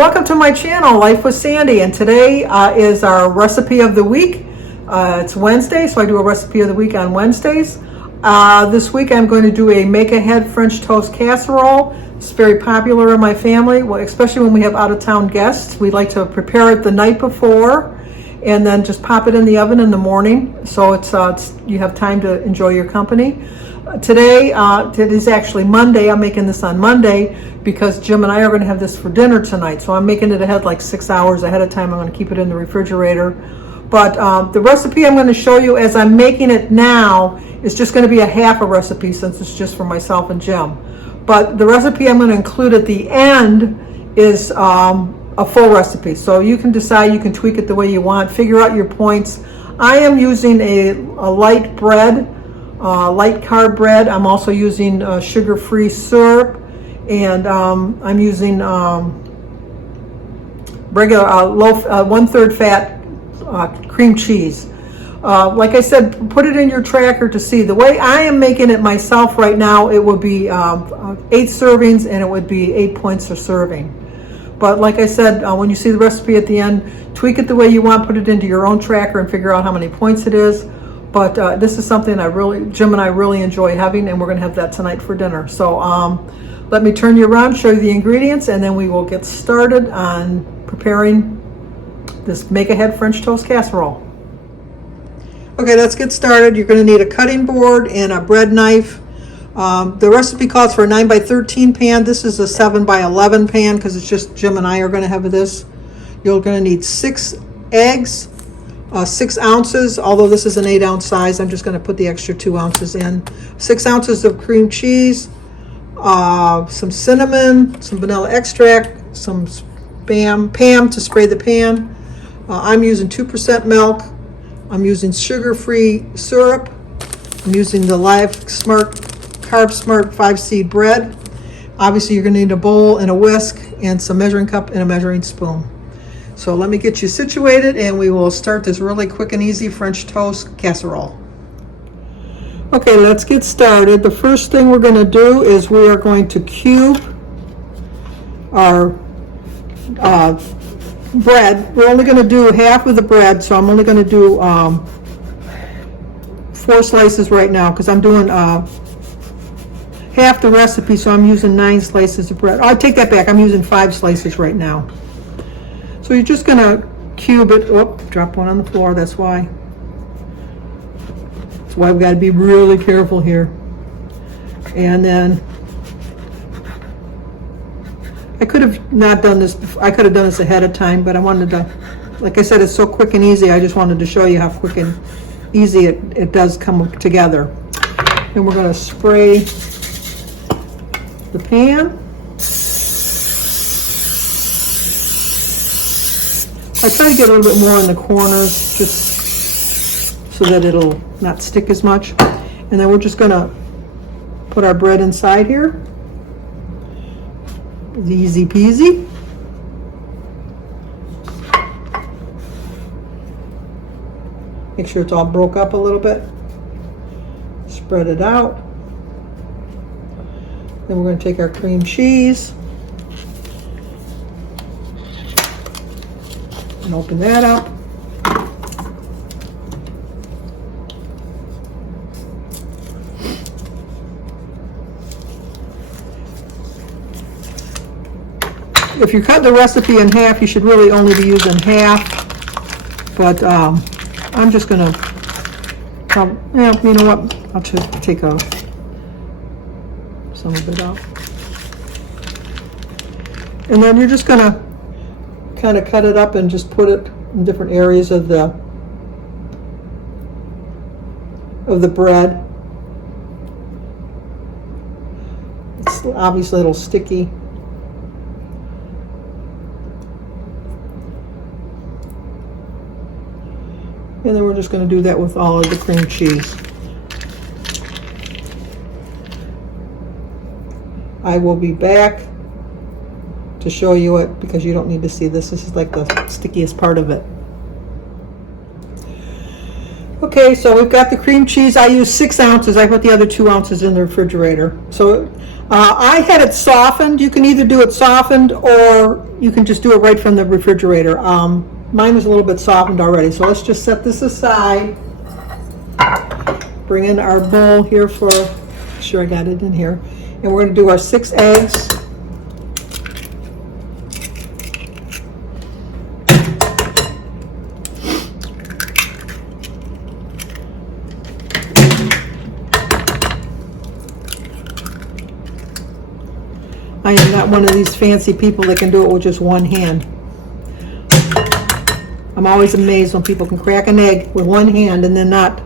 welcome to my channel, Life with Sandy, and today is our recipe of the week. It's Wednesday, so I do a recipe of the week on Wednesdays. This week I'm going to do a make-ahead French toast casserole. It's very popular in my family, especially when we have out-of-town guests. We like to prepare it the night before and then just pop it in the oven in the morning, so it's you have time to enjoy your company. Today, it is actually Monday. I'm making this on Monday because Jim and I are going to have this for dinner tonight. So I'm making it ahead like 6 hours ahead of time. I'm going to keep it in the refrigerator. But the recipe I'm going to show you as I'm making it now is just going to be a half a recipe since it's just for myself and Jim. But the recipe I'm going to include at the end is a full recipe. So you can decide, you can tweak it the way you want, figure out your points. I am using a light bread. Light carb bread. I'm also using sugar-free syrup, and I'm using regular 1/3 fat cream cheese. Like I said, put it in your tracker to see. The way I am making it myself right now, it would be 8 servings, and it would be 8 points a serving. But like I said, when you see the recipe at the end, tweak it the way you want, put it into your own tracker and figure out how many points it is. But this is something Jim and I really enjoy having, and we're going to have that tonight for dinner. So let me turn you around, show you the ingredients, and then we will get started on preparing this make-ahead French toast casserole. Okay, let's get started. You're going to need a cutting board and a bread knife. The recipe calls for a 9 by 13 pan. This is a 7 by 11 pan because it's just Jim and I are going to have this. You're going to need 6 eggs. 6 ounces, although this is an 8-ounce size, I'm just going to put the extra 2 ounces in. 6 ounces of cream cheese, some cinnamon, some vanilla extract, some Pam to spray the pan. I'm using 2% milk. I'm using sugar-free syrup. I'm using the Live Smart, Carb Smart 5-seed bread. Obviously, you're going to need a bowl and a whisk and some measuring cup and a measuring spoon. So let me get you situated and we will start this really quick and easy French toast casserole. Okay, let's get started. The first thing we're going to do is we are going to cube our bread. We're only going to do half of the bread, so I'm only going to do 4 slices right now because I'm doing half the recipe, so I'm using 9 slices of bread. I take that back. I'm using 5 slices right now. So you're just going to cube it. Oh, drop one on the floor. That's why. That's why we've got to be really careful here. And then I could have not done this. I could have done this ahead of time, but I wanted to, like I said, it's so quick and easy. I just wanted to show you how quick and easy it does come together. And we're going to spray the pan. I try to get a little bit more in the corners just so that it'll not stick as much. And then we're just going to put our bread inside here. Easy peasy. Make sure it's all broke up a little bit. Spread it out. Then we're going to take our cream cheese and open that up. If you cut the recipe in half, you should really only be using half, but I'm just going to, you know what, I'll just take some of it out. And then you're just going to kind of cut it up and just put it in different areas of the bread. It's obviously a little sticky. And then we're just going to do that with all of the cream cheese. I will be back to show you it because you don't need to see this. This is like the stickiest part of it. Okay, so we've got the cream cheese. I use 6 ounces. I put the other 2 ounces in the refrigerator. So I had it softened. You can either do it softened or you can just do it right from the refrigerator. Mine was a little bit softened already, so let's just set this aside. Bring in our bowl here for, make sure I got it in here. And we're going to do our 6 eggs. I am not one of these fancy people that can do it with just one hand. I'm always amazed when people can crack an egg with one hand and then not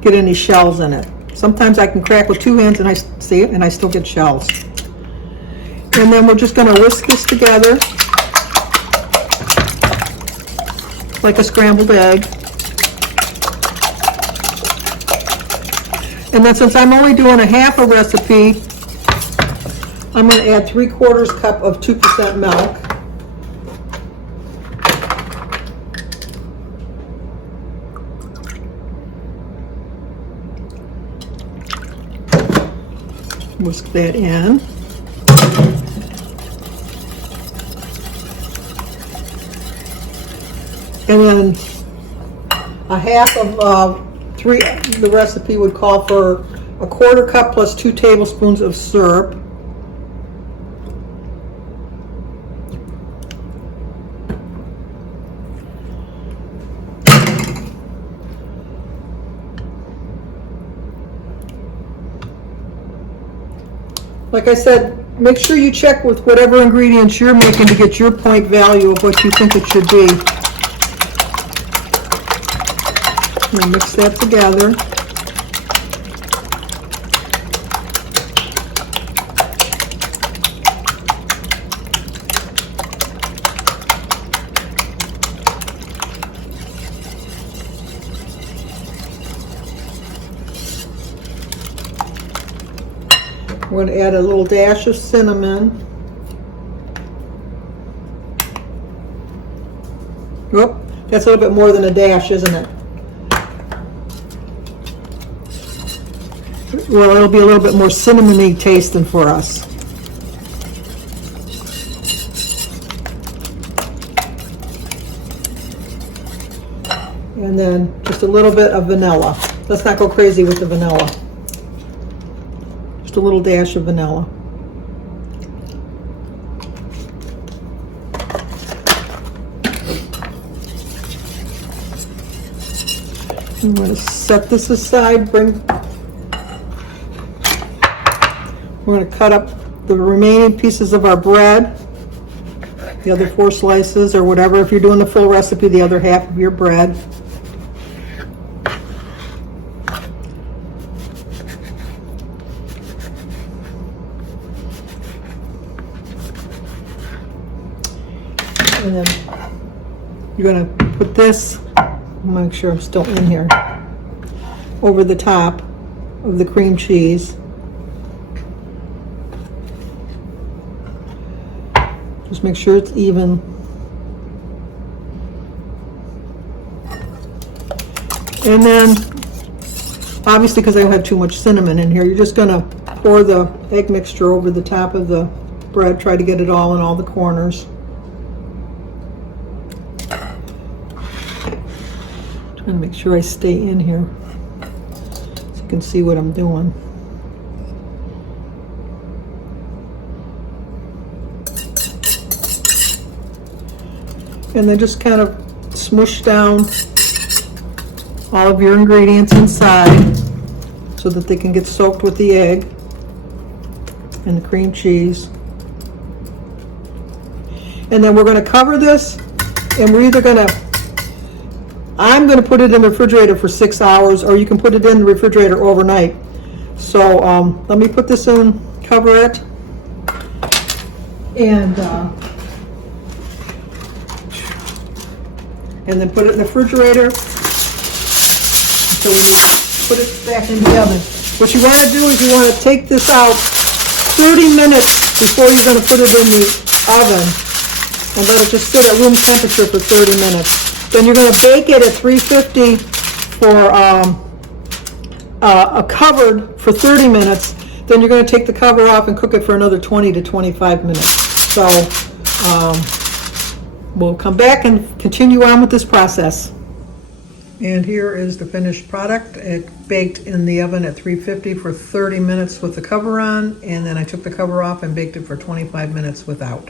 get any shells in it. Sometimes I can crack with 2 hands and I see it and I still get shells. And then we're just going to whisk this together like a scrambled egg. And then since I'm only doing a half a recipe, I'm going to add 3/4 cup of 2% milk. Whisk that in. And then a half of the recipe would call for 1/4 cup plus 2 tablespoons of syrup. Like I said, make sure you check with whatever ingredients you're making to get your point value of what you think it should be. And mix that together. We're going to add a little dash of cinnamon. Whoop, that's a little bit more than a dash, isn't it? Well, it'll be a little bit more cinnamony tasting for us. And then just a little bit of vanilla. Let's not go crazy with the vanilla. Just a little dash of vanilla. I'm going to set this aside. We're going to cut up the remaining pieces of our bread, the other 4 slices or whatever. If you're doing the full recipe, the other half of your bread. And then you're going to put this, make sure I'm still in here, over the top of the cream cheese. Just make sure it's even. And then, obviously because I don't have too much cinnamon in here, you're just going to pour the egg mixture over the top of the bread. Try to get it all in all the corners. Trying to make sure I stay in here so you can see what I'm doing. And then just kind of smoosh down all of your ingredients inside so that they can get soaked with the egg and the cream cheese. And then we're going to cover this, and we're either going to, I'm going to put it in the refrigerator for 6 hours, or you can put it in the refrigerator overnight. So let me put this in, cover it, and then put it in the refrigerator until we put it back in the oven. What you want to do is you want to take this out 30 minutes before you're going to put it in the oven and let it just sit at room temperature for 30 minutes. Then you're going to bake it at 350 for covered for 30 minutes. Then you're going to take the cover off and cook it for another 20 to 25 minutes. So We'll come back and continue on with this process. And here is the finished product. It baked in the oven at 350 for 30 minutes with the cover on, and then I took the cover off and baked it for 25 minutes without.